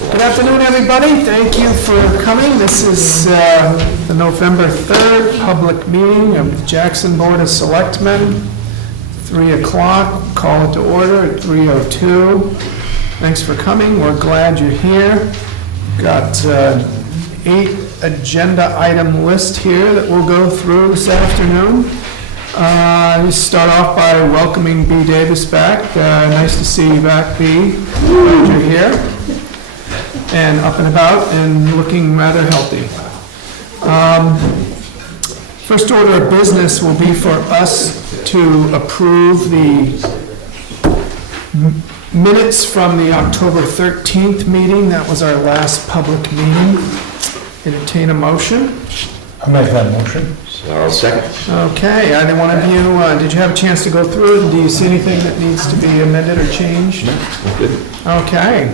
Good afternoon, everybody. Thank you for coming. This is the November 3rd public meeting of the Jackson Board of Selectmen. 3 o'clock, call it to order at 3:02. Thanks for coming. We're glad you're here. Got 8 agenda item list here that we'll go through this afternoon. We start off by welcoming B. Davis back. Nice to see you back, B. Glad you're here and up and about and looking rather healthy. First order of business will be for us to approve the minutes from the October 13th meeting. That was our last public meeting. Entertain a motion. I'll make that motion. I'll second. Okay, either one of you, did you have a chance to go through it? Do you see anything that needs to be amended or changed? No, good. Okay.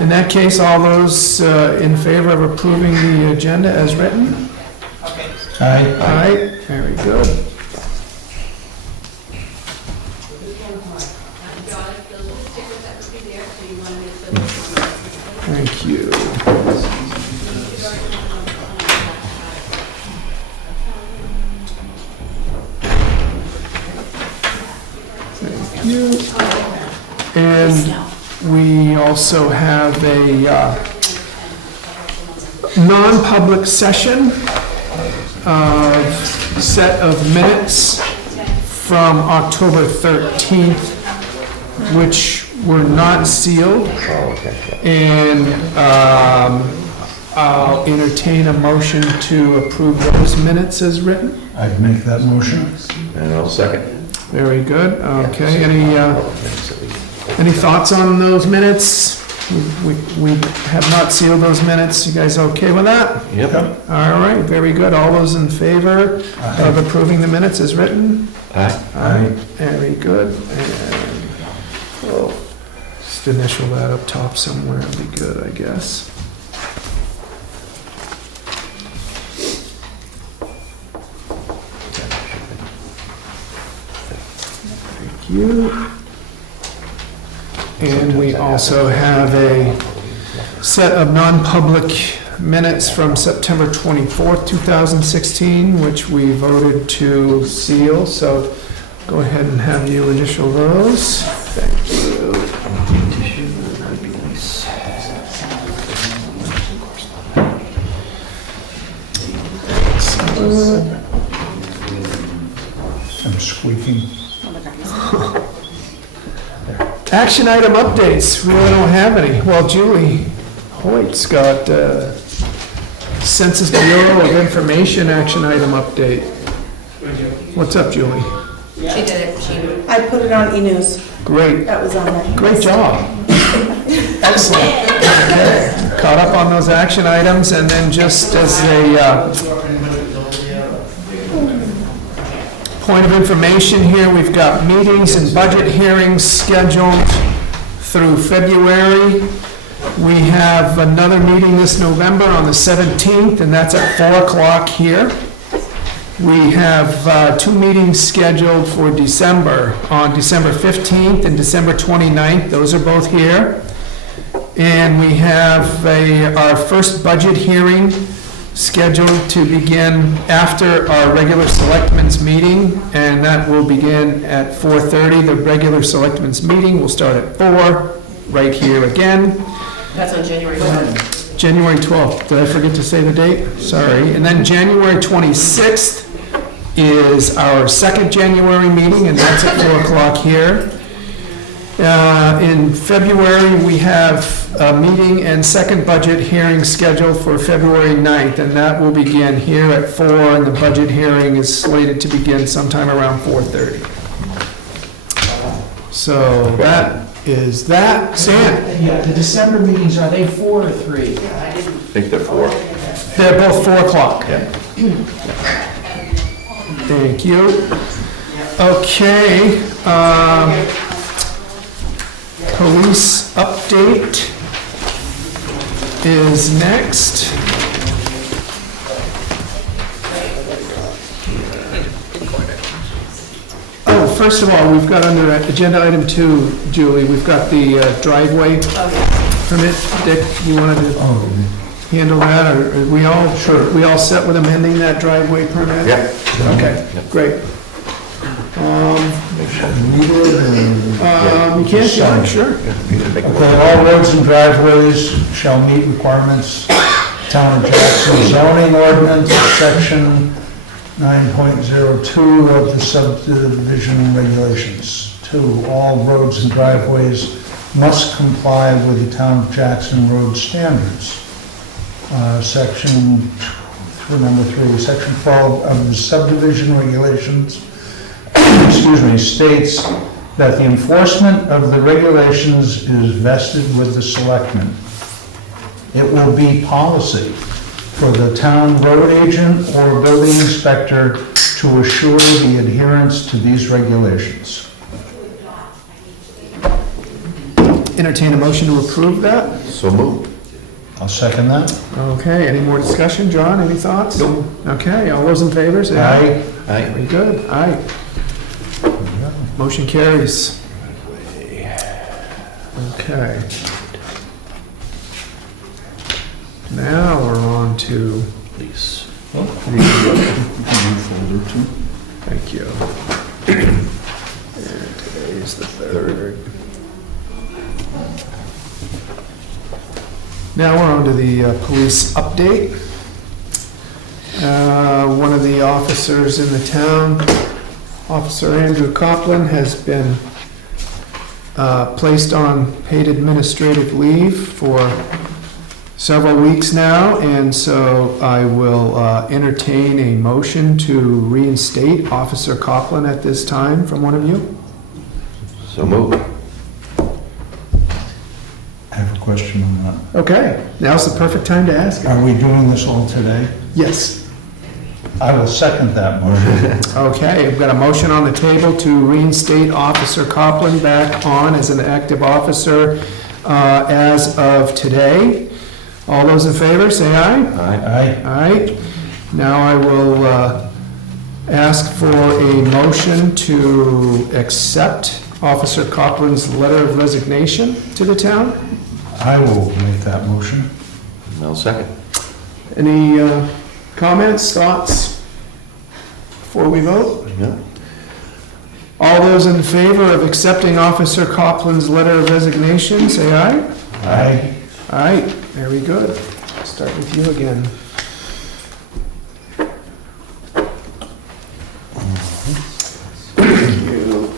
In that case, all those in favor of approving the agenda as written? Aye. Aye. Very good. Thank you. Thank you. And we also have a non-public session set of minutes from October 13th, which were not sealed. And I'll entertain a motion to approve those minutes as written. I'd make that motion. And I'll second. Very good. Okay, any thoughts on those minutes? We have not sealed those minutes. You guys okay with that? Yep. All right, very good. All those in favor of approving the minutes as written? Aye. Aye. Very good. And we'll just initial that up top somewhere. It'll be good, I guess. Thank you. And we also have a set of non-public minutes from September 24th, 2016, which we voted to seal. So go ahead and have you initial those. Thank you. I'm squeaking. Action item updates, we really don't have any. Well, Julie Hoyt's got Census Bureau of Information action item update. What's up, Julie? She did it. I put it on e-news. Great, That was on there. great job. Excellent. Caught up on those action items, and then just as a point of information here, we've got meetings and budget hearings scheduled through February. We have another meeting this November on the 17th, and that's at 4 o'clock here. We have 2 meetings scheduled for December, on December 15th and December 29th. Those are both here. And we have our first budget hearing scheduled to begin after our regular selectmen's meeting, and that will begin at 4:30. The regular selectmen's meeting will start at 4, right here again. That's on January 12th. January 12th, did I forget to say the date? Sorry. And then January 26th is our second January meeting, and that's at 4 o'clock here. In February, we have a meeting and second budget hearing scheduled for February 9th, and that will begin here at 4, and the budget hearing is slated to begin sometime around 4:30. So that is that. Sam? Yeah, the December meetings, are they 4 or 3? I think they're 4. They're both 4 o'clock. Yeah. Thank you. Okay. Police update is next. Oh, first of all, we've got under agenda item 2, Julie, we've got the driveway permit. Dick, you wanted to Oh, handle that, or are we all, we all set with amending that driveway permit? Yeah. Okay, Yep. great. read it You can, Sign. sure. Make a Okay, motion. all roads and driveways shall meet requirements, Town of Jackson zoning ordinance, section 9.02 of the subdivision regulations. 2, all roads and driveways must comply with the Town of Jackson road standards. Section, number 3, section 12 of the subdivision regulations, excuse me, states that the enforcement of the regulations is vested with the selectmen. It will be policy for the town road agent or building inspector to assure the adherence to these regulations. Entertain a motion to approve that? So moved. I'll second that. Okay, any more discussion? John, any thoughts? Nope. Okay, all those in favor, say aye. Aye. Aye. Very good, aye. Motion carries. Okay. Now we're on to, Please. thank you. And today's the 3rd. Now we're on to the police update. One of the officers in the town, Officer Andrew Copeland, has been placed on paid administrative leave for several weeks now, and so I will entertain a motion to reinstate Officer Copeland at this time from one of you. So moved. I have a question on that. Okay, now's the perfect time to ask. Are we doing this all today? Yes. I will second that motion. Okay, I've got a motion on the table to reinstate Officer Copeland back on as an active officer as of today. All those in favor, say aye. Aye. Aye. Aye. Now I will ask for a motion to accept Officer Copeland's letter of resignation to the town. I will make that motion. And I'll second. Any comments, thoughts before we vote? No. All those in favor of accepting Officer Copeland's letter of resignation, say aye. Aye. Aye, very good. Start with you again. Thank you.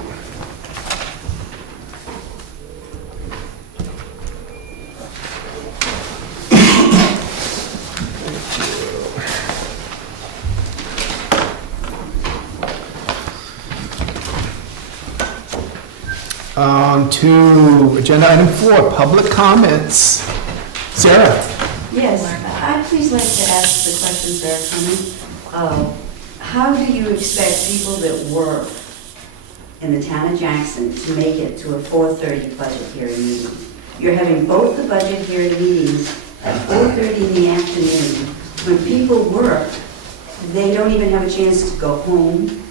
On to agenda item 4, public comments. Sarah? Yes, I'd please like to ask the questions that are coming. How do you expect people that work in the town of Jackson to make it to a 4:30 budget hearing meeting? You're having both the budget hearing meetings at 4:30 in the afternoon. When people work, they don't even have a chance to go home,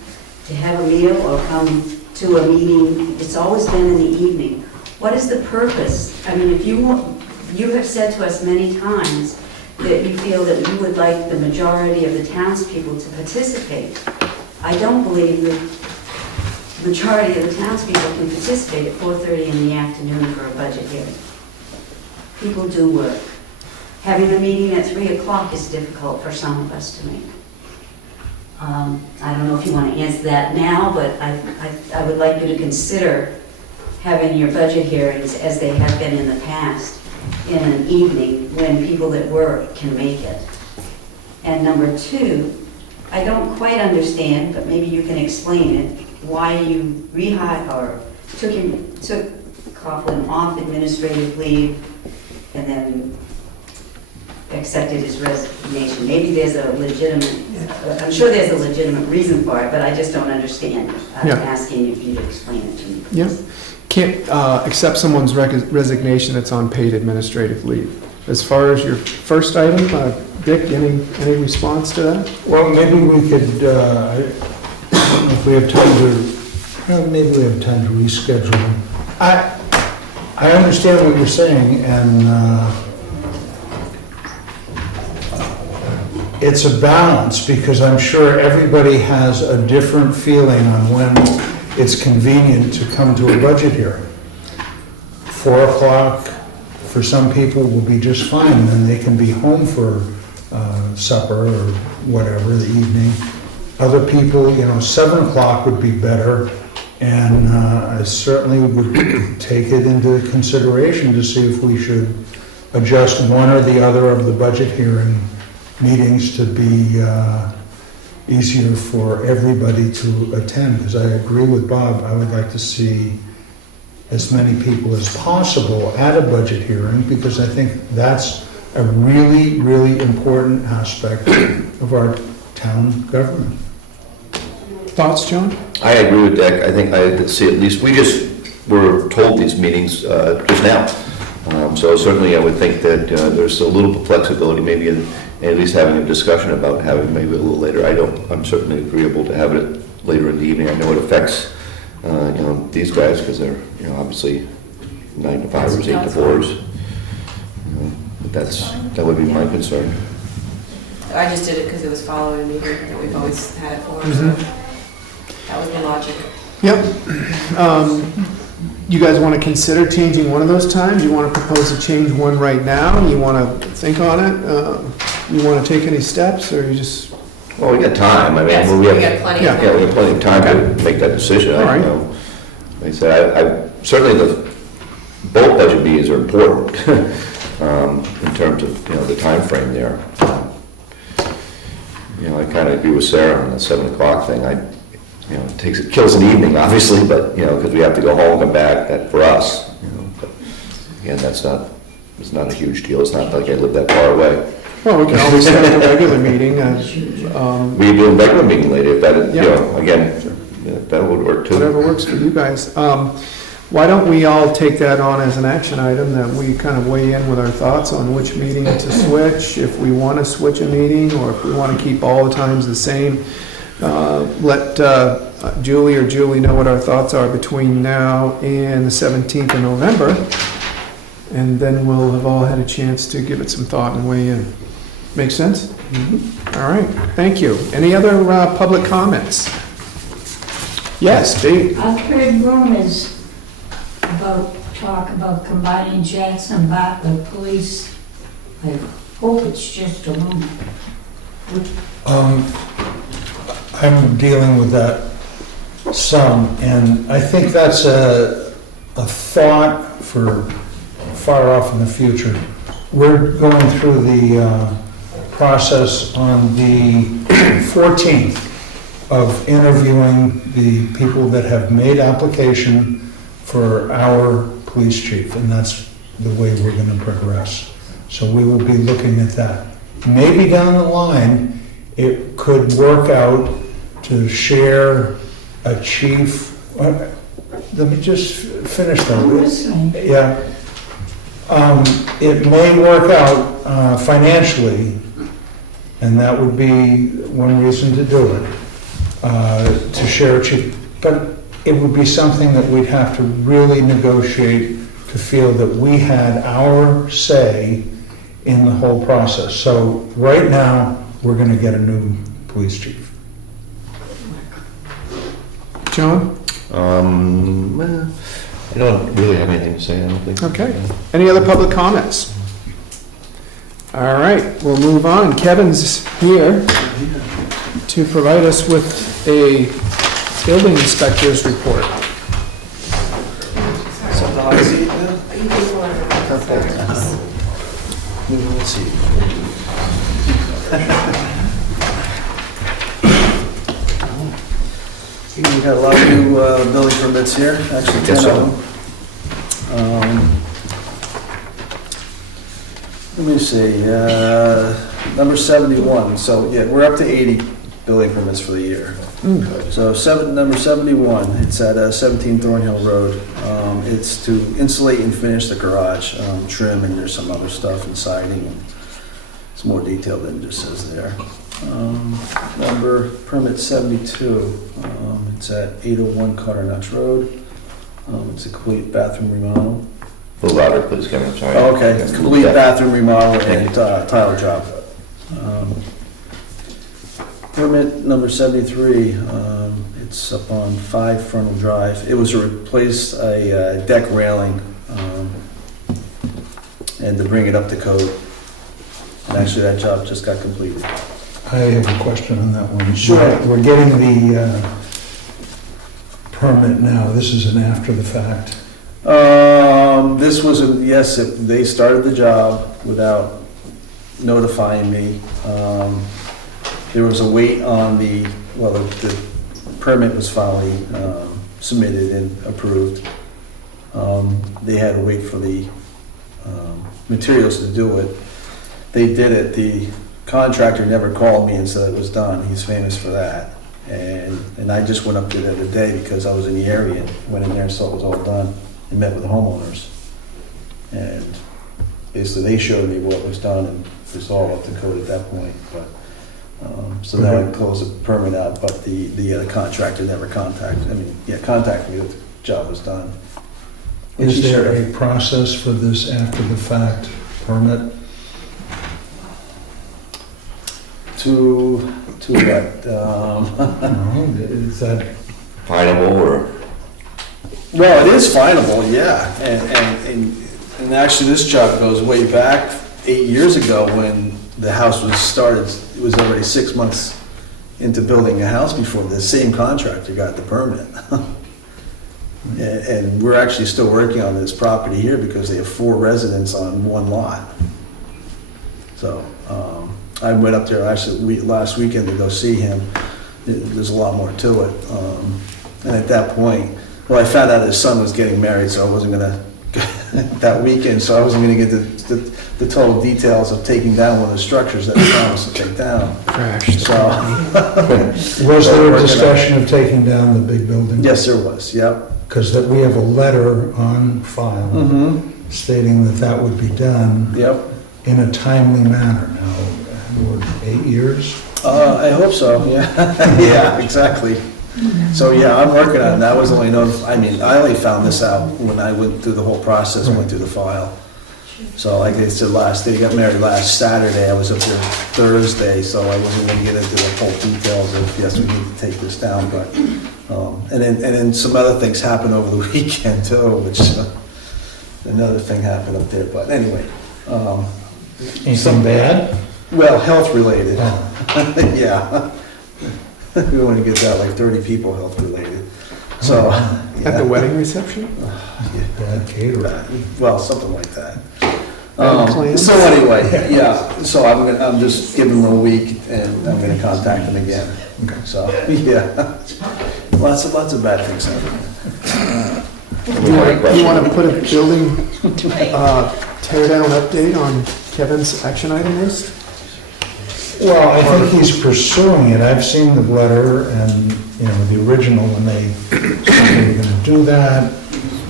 to have a meal, or come to a meeting. It's always been in the evening. What is the purpose? I mean, if you have said to us many times that you feel that you would like the majority of the townspeople to participate. I don't believe the majority of the townspeople can participate at 4:30 in the afternoon for a budget hearing. People do work. Having a meeting at 3 o'clock is difficult for some of us to make. I don't know if you want to answer that now, but I would like you to consider having your budget hearings, as they have been in the past, in an evening when people at work can make it. And number 2, I don't quite understand, but maybe you can explain it, why you took Coughlin off administrative leave and then accepted his resignation. Maybe there's a legitimate, I'm sure there's a legitimate reason for it, but I just don't understand. I'm Yeah. asking if you to explain it to me. Yeah. Can't accept someone's resignation that's on paid administrative leave. As far as your first item, Dick, any response to that? Well, maybe we could, if we have time to, maybe we have time to reschedule. I understand what you're saying, and it's a balance, because I'm sure everybody has a different feeling on when it's convenient to come to a budget hearing. 4 o'clock for some people will be just fine, and then they can be home for supper or whatever, the evening. Other people, 7 o'clock would be better, and I certainly would take it into consideration to see if we should adjust one or the other of the budget hearing meetings to be easier for everybody to attend, because I agree with Bob, I would like to see as many people as possible at a budget hearing, because I think that's a really, really important aspect of our town government. Thoughts, John? I agree with Dick. I think I see at least, we just were told these meetings just now. So certainly I would think that there's a little flexibility, maybe in at least having a discussion about having maybe a little later. I'm certainly agreeable to have it later in the evening. I know it affects, these guys, because they're, obviously 9 to 5 or 8 to 4s. But that would be my concern. I just did it because it was following a meeting that we've always had it for, so that was my logic. Yep. You guys want to consider changing one of those times? You want to propose to change one right now? You want to think on it? You want to take any steps, or you just... Well, we got time. I mean, Yes, we we have, got plenty of yeah, time. we have plenty of time to make that decision. All right. Like I said, I certainly both budget meetings are important in terms of, the time frame there. I kind of agree with Sarah on the 7 o'clock thing. It kills an evening, obviously, but, because we have to go home and come back, that for us, but again, it's not a huge deal. It's not like I live that far away. Well, we can always have a regular meeting. We do a regular meeting later, if that, Yeah. again, that would work too. Whatever works for you guys. Why don't we all take that on as an action item, that we kind of weigh in with our thoughts on which meeting to switch, if we want to switch a meeting, or if we want to keep all the times the same. Let Julie or Julie know what our thoughts are between now and the 17th of November, and then we'll have all had a chance to give it some thought and weigh in. Make sense? All right, thank you. Any other public comments? Yes, Dave? I've heard rumors talk about combining Jackson and Bartlett Police. I hope it's just a rumor. I'm dealing with that some, and I think that's a thought for far off in the future. We're going through the process on the 14th of interviewing the people that have made application for our police chief, and that's the way we're going to progress. So we will be looking at that. Maybe down the line, it could work out to share a chief. Let me just finish I'm that. listening. Yeah. It may work out financially, and that would be one reason to do it, to share a chief. But it would be something that we'd have to really negotiate to feel that we had our say in the whole process. So right now, we're going to get a new police chief. John? I don't really have anything to say, I don't think. Okay. Any other public comments? All right, we'll move on. Kevin's here to provide us with a building inspector's report. So the hot seat then? You can go on. We'll see. We got a lot of new building permits here, actually 10 Yes, of them. Let me see, number 71, so yeah, we're up to 80 building permits for the year. So number 71, it's at 17 Thornhill Road. It's to insulate and finish the garage, trim, and there's some other stuff and siding. It's more detailed than it just says there. Number permit 72, it's at 801 Carter Knox Road. It's a complete bathroom remodel. A little louder, please, Kevin, I'm sorry. Okay, Yeah. complete Yeah. bathroom remodel and tile job. Permit number 73, it's up on 5 Frontal Drive. It was to replace a deck railing and to bring it up to code. And actually, that job just got completed. I have a question on that one. Sure. We're getting the permit now, this is an after the fact. This was, yes, they started the job without notifying me. There was a wait on the permit was finally submitted and approved. They had to wait for the materials to do it. They did it, the contractor never called me and said it was done, he's famous for that. And I just went up there the other day because I was in the area, and went in there and saw it was all done, and met with the homeowners. And basically, they showed me what was done, and it was all up to code at that point, but, so now I closed the permit out, but the contractor never contacted me, that the job was done. Is there a process for this after the fact permit? To what? No, is that, Finable, or? Well, it is finable, yeah, and actually, this job goes way back 8 years ago when the house was started. It was already 6 months into building a house before the same contractor got the permit. And we're actually still working on this property here because they have 4 residents on one lot. So, I went up there actually last weekend to go see him. There's a lot more to it. And at that point, well, I found out his son was getting married, so I wasn't gonna, that weekend, so I wasn't gonna get the total details of taking down one of the structures that we promised to take down. Crashed. So, was there a discussion of taking down the big building? yes, there was, yep. Because we have a letter on file Mm-hmm, stating that that would be done yep. in a timely manner. Now, what, 8 years? I hope so, yeah. Yeah, exactly. So, yeah, I'm working on it. I was only I only found this out when I went through the whole process, went through the file. So like they said they got married last Saturday. I was up there Thursday, so I wasn't gonna get into the whole details of, yes, we need to take this down, but, and then some other things happened over the weekend too, which, another thing happened up there, but anyway. Anything bad? Well, health related. Oh. Yeah. We want to get that like 30 people health related. So. At the wedding reception? Bad catering. Well, something like that. Plans? So anyway, yeah, so I'm just giving them a week and I'm gonna contact them again. So, yeah. Lots of bad things happening. You want to put a building tear down update on Kevin's action item list? Well, I think he's pursuing it. I've seen the letter and, the original when they said they were gonna do that.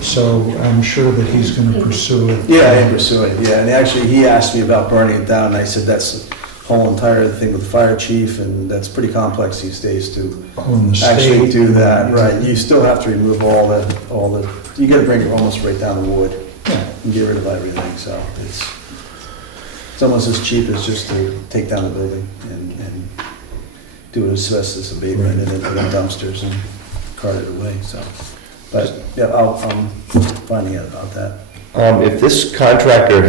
So I'm sure that he's gonna pursue it. Yeah, I am pursuing, yeah, and actually, he asked me about burning it down, and I said, that's the whole entire thing with the fire chief, and that's pretty complex these days to On the actually state. do that, right? You still have to remove all the, you gotta bring it almost right down to wood Yeah. and get rid of everything, so it's almost as cheap as just to take down the building and do an asbestos abatement and then put in dumpsters and cart it away, so. But, yeah, I'm finding out about that. If this contractor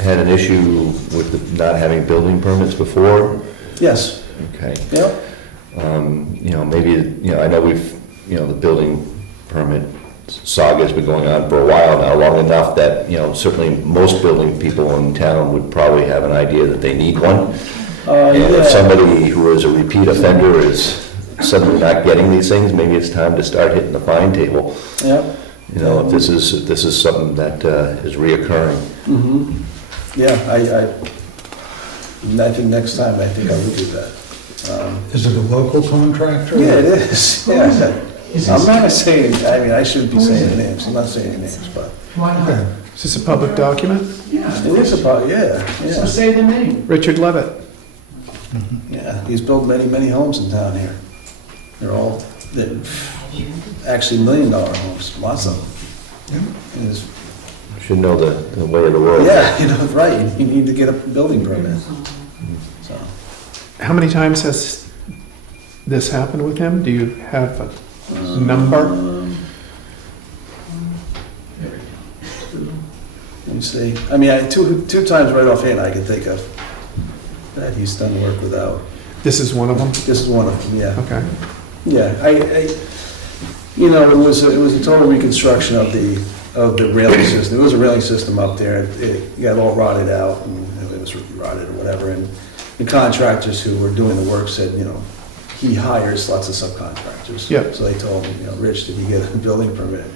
had an issue with not having building permits before, Yes, okay, yep, maybe, I know the building permit saga's been going on for a while now, long enough that, certainly most building people in town would probably have an idea that they need one. And if yeah. somebody who is a repeat offender is suddenly not getting these things, maybe it's time to start hitting the fine table. Yep. If this is something that is reoccurring. Mm-hmm. Yeah, I think next time, I think I will do that. Is it a local contractor? Yeah, it is, yeah. I'm not saying, I shouldn't be saying names, I'm not saying names, but Why not? Okay. Is this a public document? it is about, yeah. Say the name. Richard Levitt. Yeah, he's built many, many homes in town here. They're actually $1 million homes, lots of them. And his Should know the way of the world. Yeah, right, you need to get a building permit. So, How many times has this happened with him? Do you have a number? Let me see, I mean, two times right offhand I can think of that he's done work without. This is one of them? This is one of them, yeah. Okay. Yeah, it was a total reconstruction of the railing system. There was a railing system up there, it got all rotted out, and it was rotted or whatever, and the contractors who were doing the work said, he hires lots of subcontractors. Yep. So they told him, Rich, did you get a building permit?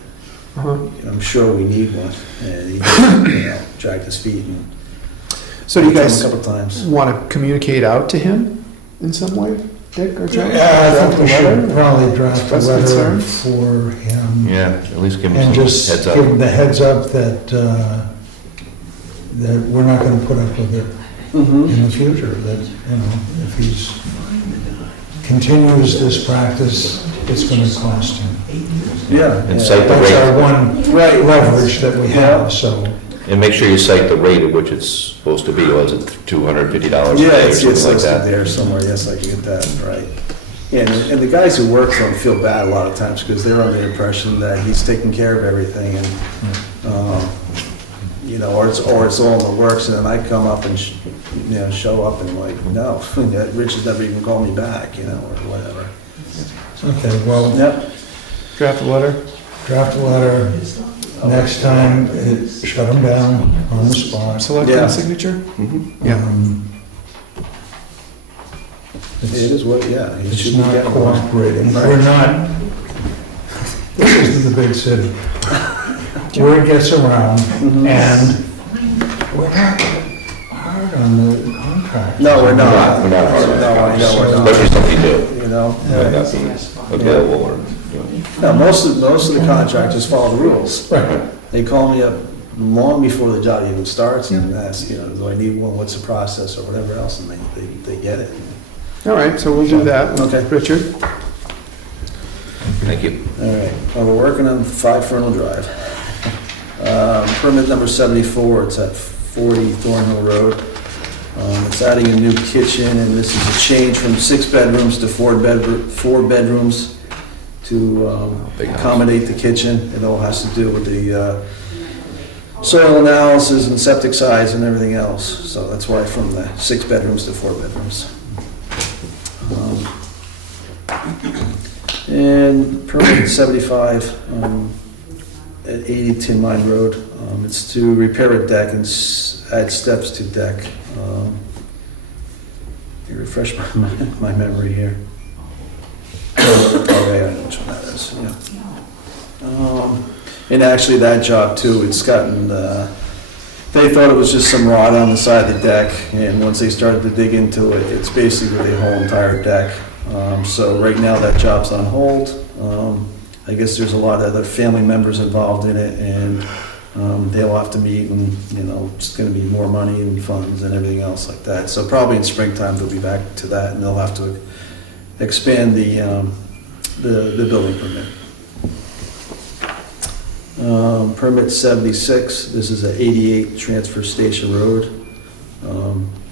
Uh-huh. I'm sure we need one, and he dragged his feet and So do you told him guys a couple times. want to communicate out to him in some way, Dick or John? Yeah, I think we Draft a letter? should probably draft a Express letter concern? for him. Yeah, at least give And them some just heads give him up. the heads up that, that we're not gonna put up with it in the future, that, if he's continues this practice, it's gonna cost him. Yeah. And cite the That's our rate, one Right. leverage that we have, so. and make sure you cite the rate at which it's supposed to be. Was it $250 a Yeah, day or it's something like listed that? there somewhere, yes, I can get that, right. And the guys who work for him feel bad a lot of times, because they're under the impression that he's taking care of everything, and, or it's all in the works, and then I come up and, show up and like, no, Rich has never even called me back, or whatever. Okay, well, Yep, Draft a letter? draft a letter. Next time, shut him down on the spot. Select Yeah. a signature? Mhm. Yeah. it is what, yeah. he It's should be not getting one. cooperating. We're not, this isn't the big city. Word gets around, and we're not hard on the contract. No, we're not. We're not hard on No, I know we're not. Especially something new. Available or, No, most of the contractors follow the rules. Right. They call me up long before the job even starts and ask, do I need one, what's the process, or whatever else, and they get it. All right, so we'll do that. Okay. Richard? thank you. All right, well, we're working on 5 Fernal Drive. Permit number 74, it's at 40 Thornhill Road. It's adding a new kitchen, and this is a change from 6 bedrooms to 4 bedrooms to Big house. accommodate the kitchen. It all has to do with the soil analysis and septic size and everything else. So that's why from the 6 bedrooms to 4 bedrooms. And permit 75 at 80 Tin Mine Road. It's to repair a deck and add steps to deck. You refresh my memory here. Oh, yeah, I know which one that is, yeah. And actually, that job too, it's gotten, they thought it was just some rot on the side of the deck, and once they started to dig into it, it's basically the whole entire deck. So right now, that job's on hold. I guess there's a lot of other family members involved in it, and they'll have to meet, and, it's gonna be more money and funds and everything else like that. So probably in springtime, they'll be back to that, and they'll have to expand the building permit. Permit 76, this is at 88 Transfer Station Road.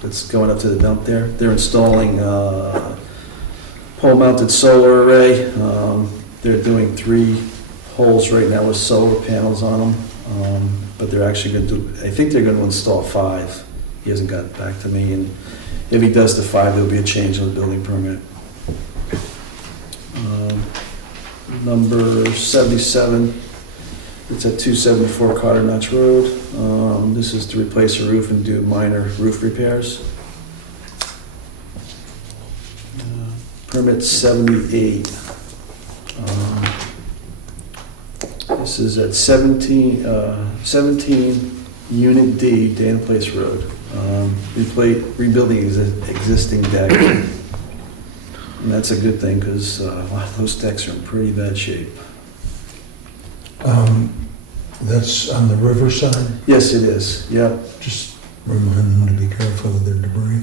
That's going up to the dump there. They're installing pole-mounted solar array. They're doing 3 holes right now with solar panels on them. But they're actually going to do, I think they're going to install 5. He hasn't got back to me, and if he does the 5, there'll be a change in the building permit. Number 77, it's at 274 Cotter Notch Road. This is to replace a roof and do minor roof repairs. Permit 78. This is at 17 Unit D, Dana Place Road. Rebuilding existing deck. And that's a good thing, because a lot of those decks are in pretty bad shape. That's on the riverside. Yes, it is. Yep. Just remind them to be careful of their debris.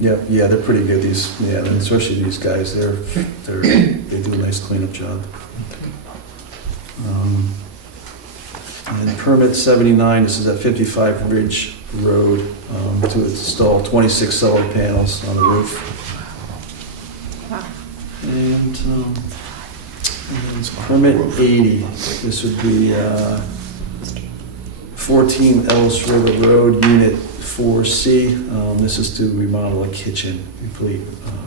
Yep. Yeah, they're pretty good. Especially these guys. They do a nice cleanup job. And permit 79, this is at 55 Ridge Road, to install 26 solar panels on the roof. And permit 80, this would be 14 Ellis River Road, Unit 4C. This is to remodel a kitchen, complete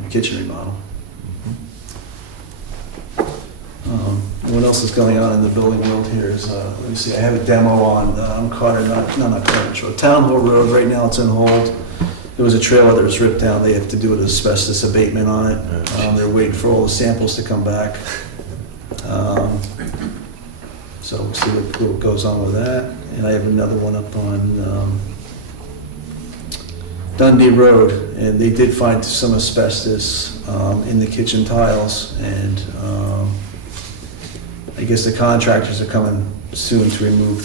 kitchen remodel. What else is going on in the building world here is, let me see, I have a demo on Carter, not Carter Road, Town Hall Road. Right now it's on hold. There was a trailer that was ripped down. They have to do an asbestos abatement on it. They're waiting for all the samples to come back. So we'll see what goes on with that. And I have another one up on Dundee Road, and they did find some asbestos in the kitchen tiles, and I guess the contractors are coming soon to remove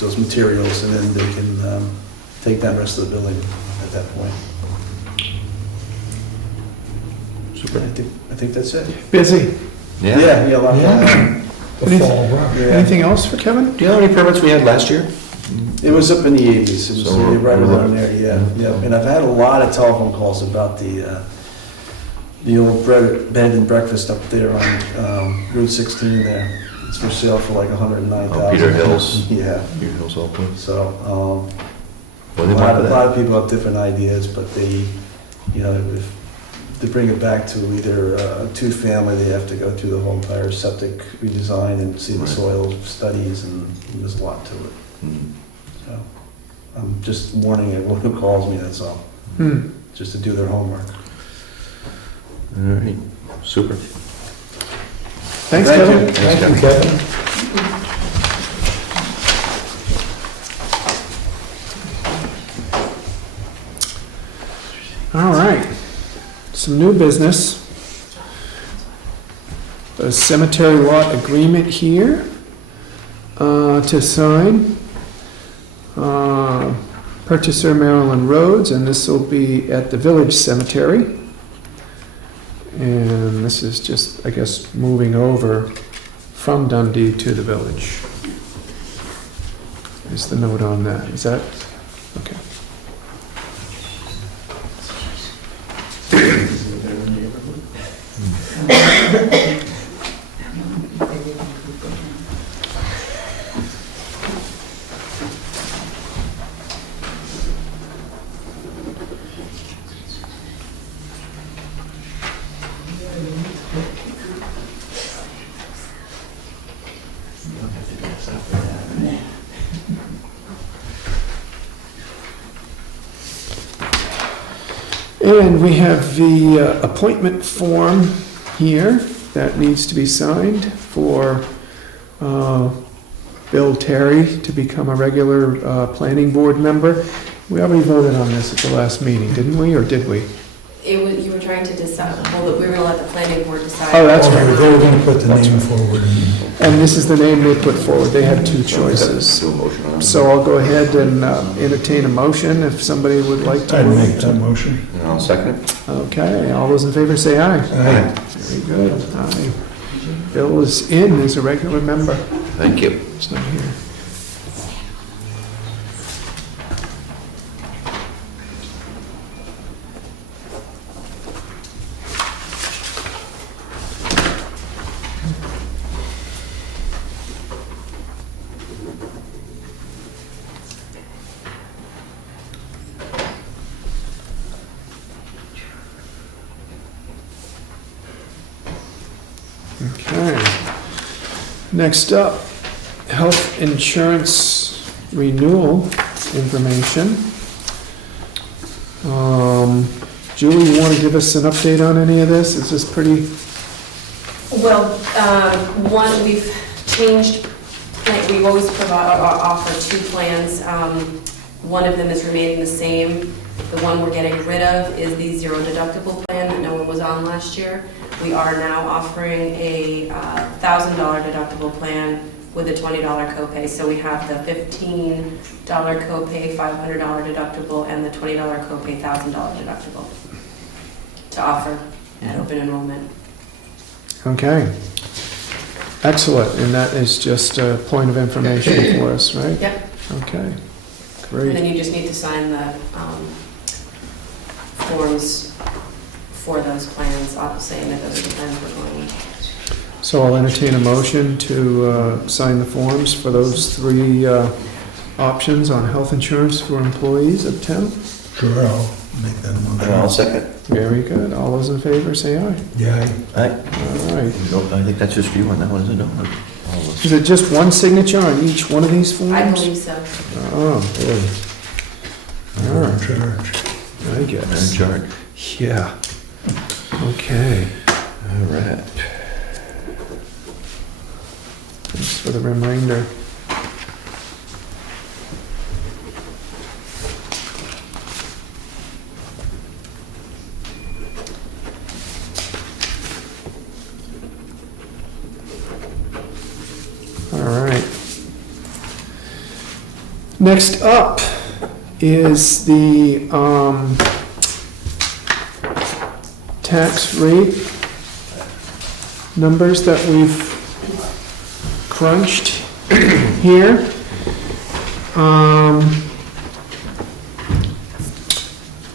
those materials, and then they can take down the rest of the building at that point. Super. I think that's it. Busy. Yeah, a lot. Yeah. The fall rush. Yeah. Anything else for Kevin? Do you know how many permits we had last year? It was up in the 80s. It was So we're- right we're around looking- there. Yeah. And I've had a lot of telephone calls about the old bed and breakfast up there on Route 16 there. It's for sale for like $109,000. Oh, Peter Hills. Yeah. Peter Hills all place. So What a do they want for lot that? of people have different ideas, but they, if to bring it back to either a two-family, they have to go through the whole entire septic redesign and see the Right. soil studies, and there's a lot to it. Mhm. So I'm just warning everyone who calls me, that's all, just to do their homework. All right, super. Thanks, Thank Kevin. you. Thank you, Kevin. All right. Some new business. A cemetery lot agreement here to sign. Purchaser Maryland Roads, and this will be at the Village Cemetery. And this is just, I guess, moving over from Dundee to the village. Is the note on that? Is that, okay. And we have the appointment form here that needs to be signed for Bill Terry to become a regular planning board member. We already voted on this at the last meeting, didn't we, or did we? You were trying to decide, well, we were gonna let the planning board decide. Oh, that's They right. were going to put the name forward. And this is the name they put forward. They had two choices. Do a motion on it. So I'll go ahead and entertain a motion if somebody would like to. I'd make that motion. And I'll second it. Okay, all those in favor say aye. Aye. Very good, aye. Bill is in as a regular member. Thank you. He's not here. Okay. Next up, health insurance renewal information. Julie, you want to give us an update on any of this? Is this pretty, Well, one, we've changed, like, we've always offered two plans. One of them is remaining the same. The one we're getting rid of is the zero deductible plan that no one was on last year. We are now offering a $1,000 deductible plan with a $20 copay. So we have the $15 copay, $500 deductible, and the $20 copay, $1,000 deductible to offer at open enrollment. okay. Excellent, and that is just a point of information for us, right? Yep. Okay, And great. then you just need to sign the forms for those plans, saying that those are the plans we're going with. So I'll entertain a motion to sign the forms for those three options on health insurance for employees of town. Sure, I'll make that And I'll motion. second. Very good. All those in favor, say aye. Yeah, Aye. All right. I think that's just for you on that one, isn't it? No, all of us. Is it just one signature on each one of these forms? I believe so. Oh, boy. you're in charge. I I'm in guess. charge. Yeah. Okay. All right. Thanks for the reminder. All right. Next up is the tax rate numbers that we've crunched here.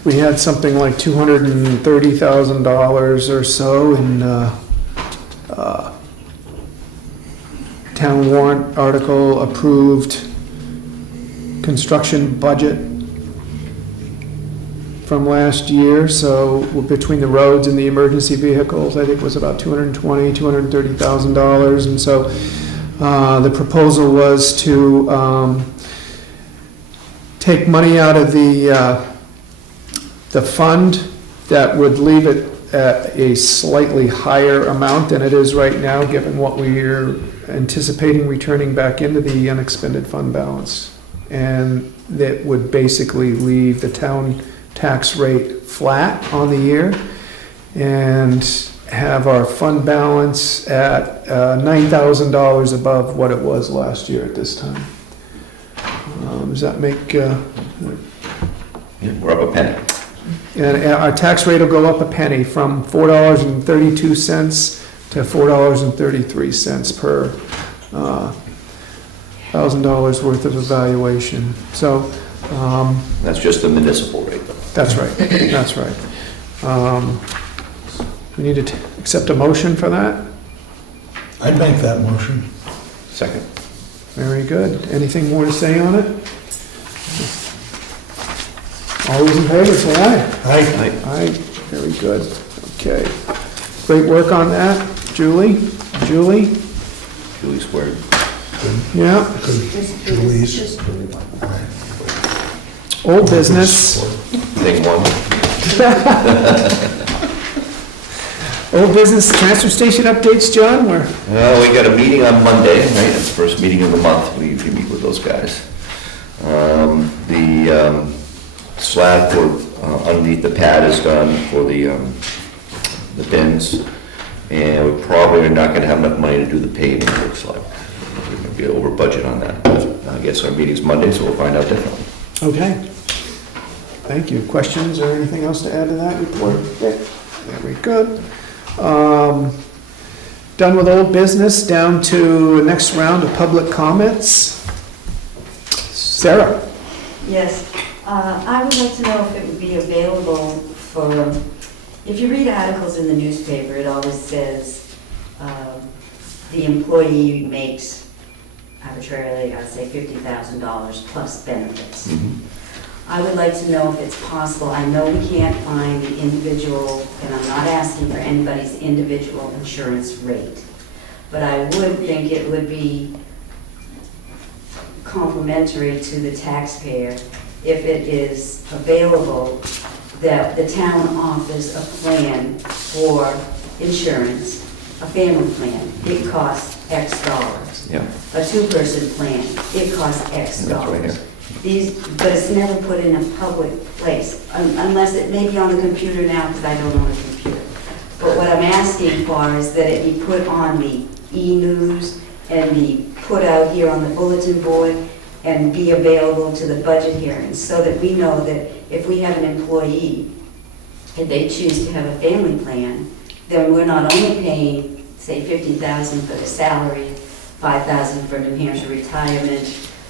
We had something like $230,000 or so in town warrant article approved construction budget from last year. So between the roads and the emergency vehicles, I think it was about $230,000. And so the proposal was to take money out of the fund that would leave it at a slightly higher amount than it is right now, given what we're anticipating returning back into the unexpended fund balance. And that would basically leave the town tax rate flat on the year and have our fund balance at $9,000 above what it was last year at this time. Does that make, Yeah, we're up a penny. and our tax rate will go up a penny from $4.32 to $4.33 per $1,000 worth of evaluation. So, That's just the municipal rate, though. that's right, that's right. We need to accept a motion for that? I'd make that motion. Second. Very good. Anything more to say on it? All those in favor, say aye. Aye. Aye, very good. Okay. Great work on that, Julie. Julie? Julie squared. Yeah. Julie's. Old business. Thing one. Old business transfer station updates, John? Where? We got a meeting on Monday, right? It's the first meeting of the month. We usually meet with those guys. The slab for underneath the pad is done for the bins. And we probably are not gonna have enough money to do the paving, it looks like. We're gonna be over budget on that. But I guess our meeting's Monday, so we'll find out differently. Okay. Thank you. Questions or anything else to add to that report? Okay. Very good. Done with old business, down to the next round of public comments. Sarah? Yes, I would like to know if it would be available for, if you read articles in the newspaper, it always says the employee makes arbitrarily, I'd say $50,000 plus benefits. I would like to know if it's possible, I know we can't find the individual, and I'm not asking for anybody's individual insurance rate, but I would think it would be complimentary to the taxpayer if it is available that the town offers a plan for insurance, a family plan. It costs X dollars. Yeah. A two-person plan, it costs X That's right dollars. here. But it's never put in a public place, unless it may be on the computer now, because I don't own a computer. But what I'm asking for is that it be put on the e-news and be put out here on the bulletin board and be available to the budget hearings, so that we know that if we have an employee and they choose to have a family plan, then we're not only paying say 50,000 for the salary, 5,000 for New Hampshire retirement,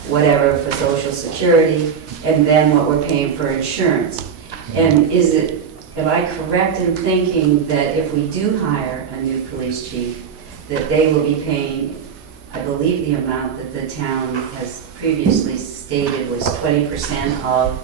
whatever for Social Security, and then what we're paying for insurance. And am I correct in thinking that if we do hire a new police chief, that they will be paying, I believe the amount that the town has previously stated was 20% of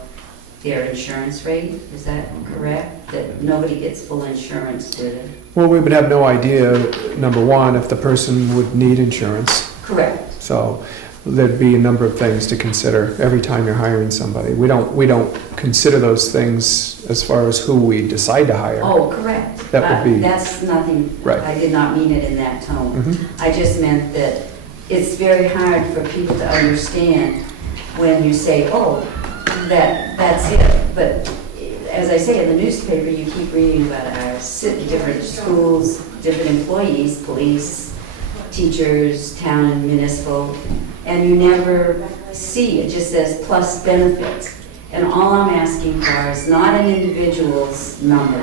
their insurance rate? Is that correct? That nobody gets full insurance, do they? Well, we would have no idea, number one, if the person would need insurance. Correct. So there'd be a number of things to consider every time you're hiring somebody. We don't consider those things as far as who we decide to hire. Oh, correct. That would be- That's nothing, Right. I did not mean it in that tone. Mhm. I just meant that it's very hard for people to understand when you say, oh, that's it. But as I say, in the newspaper, you keep reading about our different schools, different employees, police, teachers, town and municipal, and you never see, it just says plus benefits. And all I'm asking for is not an individual's number,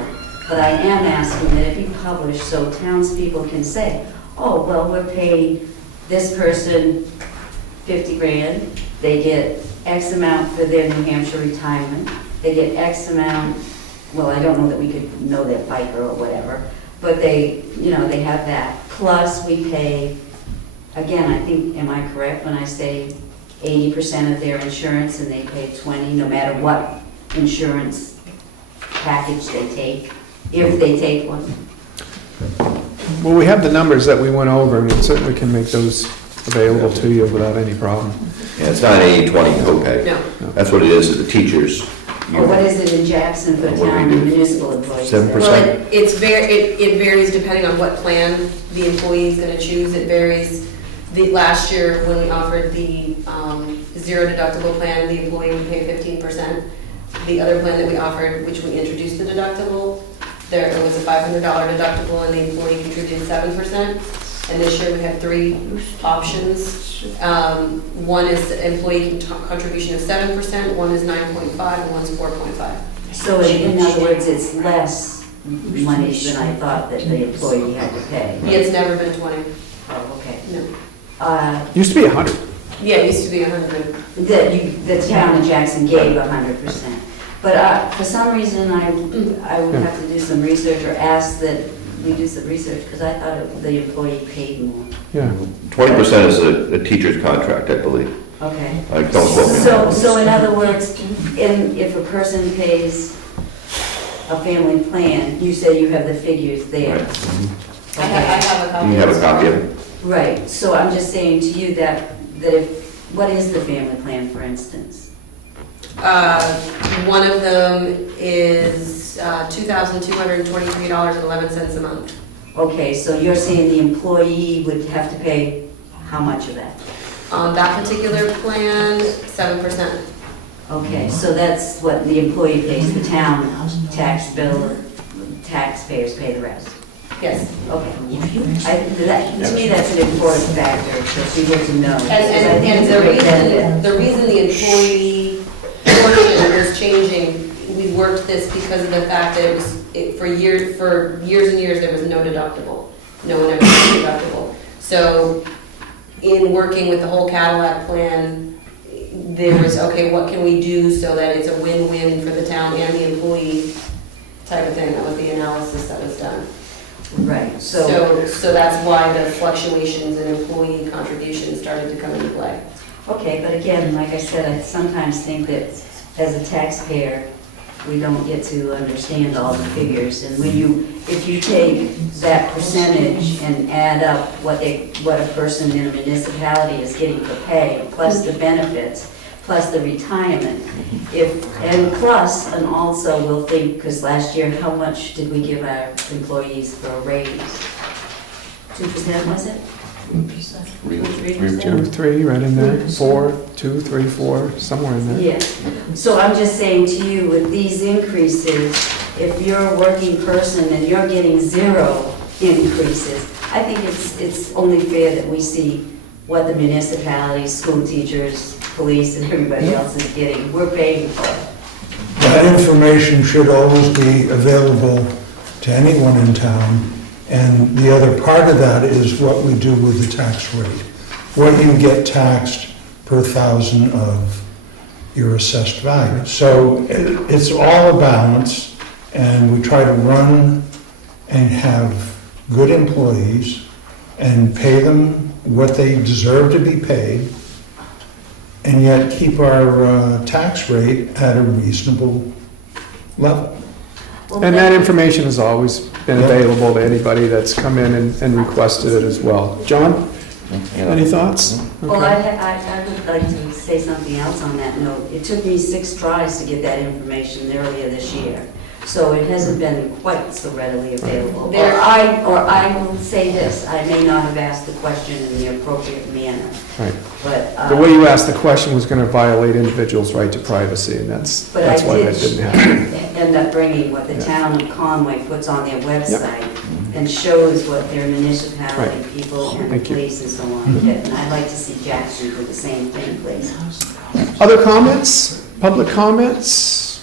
but I am asking that it be published so townspeople can say, oh, well, we're paying this person 50 grand, they get X amount for their New Hampshire retirement, they get X amount, well, I don't know that we could know their FICA or whatever, but they have that. Plus, we pay, again, I think, am I correct when I say 80% of their insurance and they pay 20, no matter what insurance package they take, if they take one? Well, we have the numbers that we went over, and we certainly can make those available to you without any problem. Yeah, it's not an 80/20 copay. No. That's what it is to the teachers. Or what is it in Jackson for What do we town do? municipal employees? 7%? Well, it varies depending on what plan the employee is gonna choose. It varies. Last year, when we offered the zero deductible plan, the employee would pay 15%. The other plan that we offered, which we introduced the deductible, it was a $500 deductible and the employee contributed 7%. And this year we have three options. One is employee contribution of 7%, one is 9.5, and one's 4.5. So in other words, it's less money than I thought that the employee had to pay? It's never been 20. Oh, okay. No. Used to be 100. Yeah, it used to be 100. The town of Jackson gave 100%. But for some reason, I would have to do some research or ask that we do some research, because I thought the employee paid more. Yeah. 20% is a teacher's contract, I believe. Okay. Don't quote me on that. So in other words, if a person pays a family plan, you say you have the figures there. Right. I have a copy. You have a copy of it? Right, so I'm just saying to you that what is the family plan, for instance? One of them is $2,223.11 a month. Okay, so you're saying the employee would have to pay how much of that? On that particular plan, 7%. Okay, so that's what the employee pays, the town tax bill, taxpayers pay the rest? Yes. Okay. To me, that's an important factor for people to know. because I think And it's a great benefit. the reason the employee portion was changing, we worked this because of the fact that for years and years, there was no deductible. No one ever had a deductible. So in working with the whole Cadillac plan, there was, okay, what can we do so that it's a win-win for the town and the employee type of thing. That was the analysis that was done. Right, so, So that's why the fluctuations in employee contributions started to come into play. okay, but again, like I said, I sometimes think that as a taxpayer, we don't get to understand all the figures. And if you take that percentage and add up what a person in a municipality is getting for pay, plus the benefits, plus the retirement, and also we'll think, because last year, how much did we give our employees for a raise? 2%, was it? 3%? 2, 3, right in there. 4, 2, 3, 4, somewhere in there. Yeah, so I'm just saying to you, with these increases, if you're a working person and you're getting 0 increases, I think it's only fair that we see what the municipalities, school teachers, police, and everybody else is getting. We're paying for it. That information should always be available to anyone in town And the other part of that is what we do with the tax rate. What you get taxed per thousand of your assessed value. So it's all a balance, and we try to run and have good employees and pay them what they deserve to be paid, and yet keep our tax rate at a reasonable level. And that information has always been available to anybody that's come in and requested it as well. John, any thoughts? Well, Okay. I would like to say something else on that note. It took me 6 tries to get that information earlier this year, so it hasn't been quite so readily available. Or I will say this, I may not have asked the question in the appropriate manner, Right. but. The way you asked the question was going to violate individuals' right to privacy, and that's But why I that didn't happen. end up bringing what the Yeah. town of Conway puts on their website and shows what their municipality Right. people and Thank you. police and so on get. And I'd like to see Jackson do the same thing, please. Other comments? Public comments?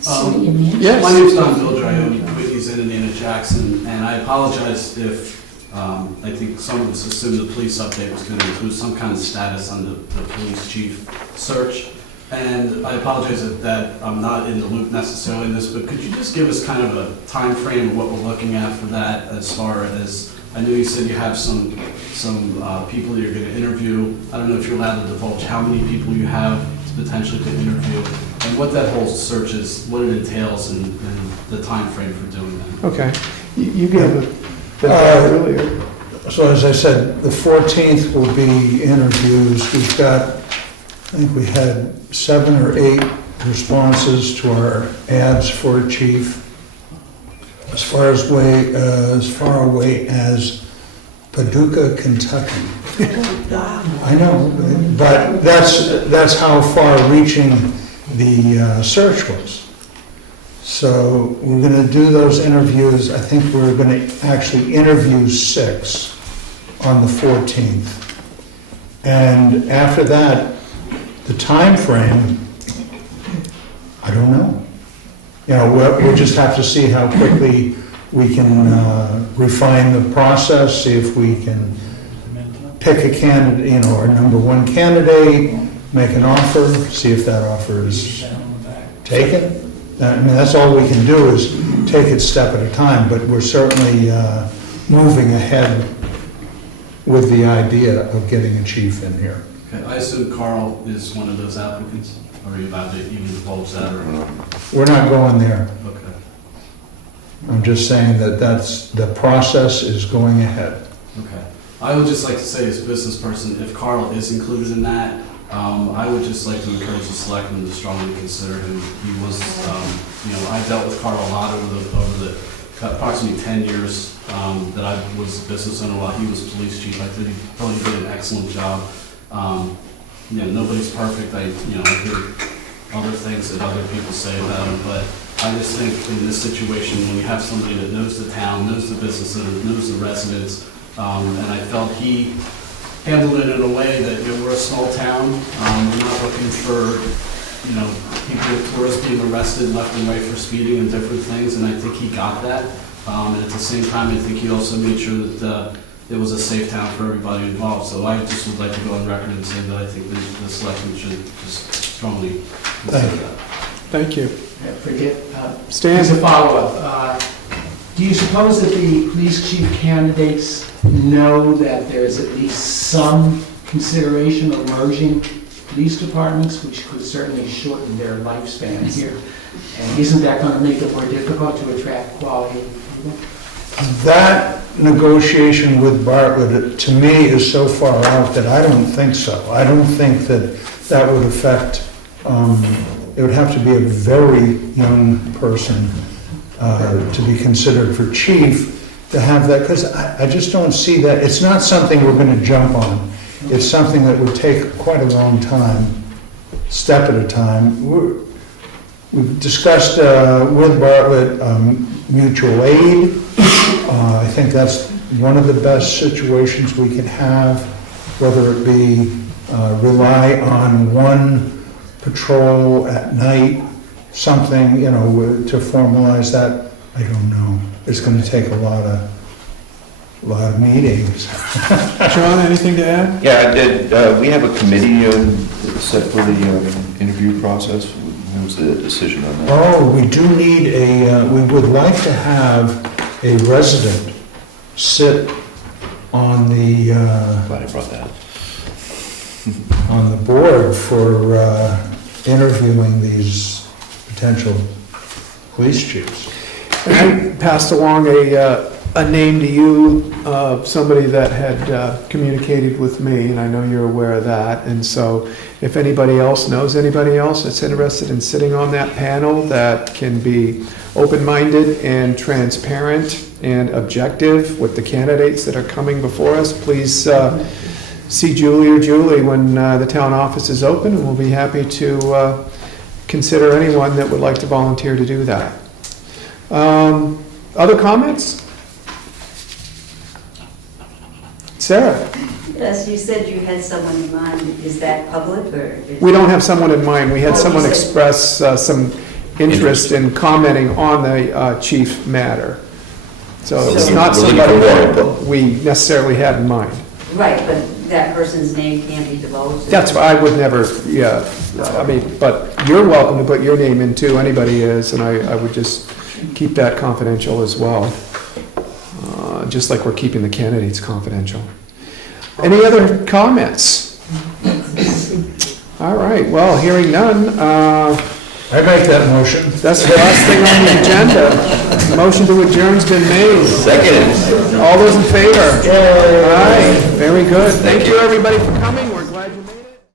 See what you mean? Yes. My name's Don Bilger, I own Wikis in Indiana Jackson, and I apologize if, I think some of us assumed the police update was going to include some kind of status on the police chief search. And I apologize that I'm not in the loop necessarily in this, but could you just give us kind of a time frame of what we're looking at for that, as far as, I know you said you have some people you're going to interview. I don't know if you're allowed to divulge how many people you have potentially to interview, and what that whole search is, what it entails, and the time frame for doing that. Okay. You gave the earlier. So as I said, the 14th will be interviews. We've got, I think we had 7 or 8 responses to our ads for a chief. As far away as Paducah, Kentucky. I know, but that's how far-reaching the search was. So we're going to do those interviews. I think we're going to actually interview 6 on the 14th. And after that, the time frame, I don't know. You know, we'll just have to see how quickly we can refine the process, see if we can pick a candidate, you know, our number 1 candidate, make an offer, see if that offer is taken. I mean, that's all we can do is take it step at a time, but we're certainly moving ahead with the idea of getting a chief in here. Okay, I assume Carl is one of those applicants, or are you about to even divulge that, or? We're not going there. Okay. I'm just saying that the process is going ahead. Okay. I would just like to say, as a business person, if Carl is included in that, I would just like to encourage the selectmen to strongly consider him. He was, I dealt with Carl a lot over the approximately 10 years that I was a business owner while he was police chief. I think he probably did an excellent job. Nobody's perfect. I hear other things that other people say about him, but I just think in this situation, when you have somebody that knows the town, knows the business owners, knows the residents, and I felt he handled it in a way that, we're a small town, we're not looking for, people, tourists being arrested left and right for speeding and different things, and I think he got that. And at the same time, I think he also made sure that it was a safe town for everybody involved. So I just would like to go on record and say that I think the selectmen should just strongly consider that. Thank you. Stan? As a follow-up, do you suppose that the police chief candidates know that there's at least some consideration of merging police departments, which could certainly shorten their lifespan here? And isn't that going to make it more difficult to attract quality people? That negotiation with Bartlett, to me, is so far out that I don't think so. I don't think that would affect, it would have to be a very young person to be considered for chief to have that, because I just don't see that. It's not something we're going to jump on. It's something that would take quite a long time, step at a time. We've discussed with Bartlett mutual aid. I think that's one of the best situations we can have, whether it be rely on one patrol at night, something, to formalize that. I don't know. It's going to take a lot A lot of meetings. John, anything to add? Yeah, we have a committee set for the interview process. What was the decision on that? Oh, we do need we would like to have a resident sit on the, Glad I brought that. on the board for interviewing these potential police chiefs. And I passed along a name to you of somebody that had communicated with me, and I know you're aware of that. And so if anybody else knows anybody else that's interested in sitting on that panel that can be open-minded and transparent and objective with the candidates that are coming before us, please see Julie or Julie when the town office is open, and we'll be happy to consider anyone that would like to volunteer to do that. Other comments? Sarah? Yes, you said you had someone in mind. Is that public or? We don't have someone in mind. We had Oh, you someone said- express some interest in commenting on the chief matter. So it's not We're looking somebody for more that input. we necessarily had in mind. Right, but that person's name can't be divulged? That's why I would never, yeah, I mean, but you're welcome to put your name in too, anybody is, and I would just keep that confidential as well. Just like we're keeping the candidates confidential. Any other comments? All right, well, hearing none, I make that motion. that's the last thing on the agenda. Motion to adjourn's been made. Second. All those in favor? Aye, very good. Thank you, everybody, for coming.